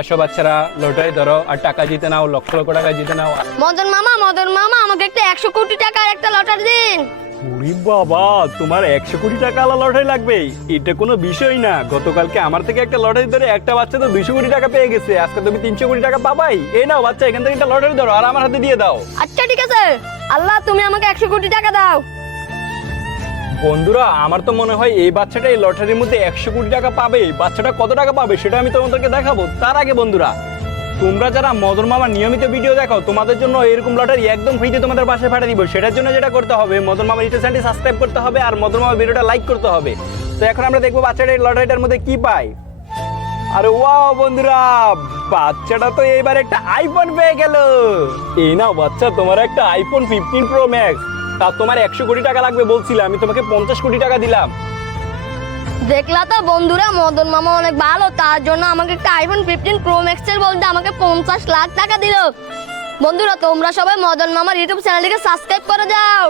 আসো বাচ্চারা, লটারি ধরো আর টাকা জিতে নাও, লক্ষ লক্ষ টাকা জিতে নাও। মদন মামা আমাকে একটা 100 কোটি টাকার একটা লটারি দিন। ওরে বাবা, তোমার 100 কোটি টাকা আলা লটারি লাগবে? এটা কোনো বিষয় না। গতকালকে আমার থেকে একটা লটারি ধরে একটা বাচ্চা তো 200 কোটি টাকা পেয়ে গেছে, আজকে তুমি 300 কোটি টাকা পাবাই। এই নাও বাচ্চা, এখান থেকে একটা লটারি ধরো আর আমার হাতে দিয়ে দাও। আচ্ছা ঠিক আছে, আল্লাহ তুমি আমাকে 100 কোটি টাকা দাও। বন্ধুরা, আমার তো মনে হয় এই বাচ্চাটা এই লটারির মধ্যে 100 কোটি টাকা পাবে। বাচ্চাটা কত টাকা পাবে সেটা আমি তোমাদেরকে দেখাবো। তার আগে বন্ধুরা, তোমরা যারা মদন মামার নিয়মিত ভিডিও দেখো, তোমাদের জন্য এরকম লটারি একদম ফ্রিতে তোমাদের বাসায় পাঠিয়ে দিব। সেটার জন্য যেটা করতে হবে, মদন মামার ইউটিউব চ্যানেলটি সাবস্ক্রাইব করতে হবে আর মদন মামার ভিডিওটা লাইক করতে হবে। তো এখন আমরা দেখবো বাচ্চাটা এই লটারিটার মধ্যে কি পায়। আরে ওয়াও বন্ধুরা, বাচ্চাটা তো এইবার একটা আইফোন পেয়ে গেল। এই নাও বাচ্চা, তোমার একটা আইফোন 15 প্রো ম্যাক্স। তা তোমার 100 কোটি টাকা লাগবে বলছিলে, আমি তোমাকে 50 কোটি টাকা দিলাম। দেখলা তো বন্ধুরা, মদন মামা অনেক ভালো, তার জন্য আমাকে একটা আইফোন 15 প্রো ম্যাক্স এর বলতে আমাকে 50 লাখ টাকা দিল। বন্ধুরা, তোমরা সবাই মদন মামার ইউটিউব চ্যানেলটিকে সাবস্ক্রাইব করে দাও।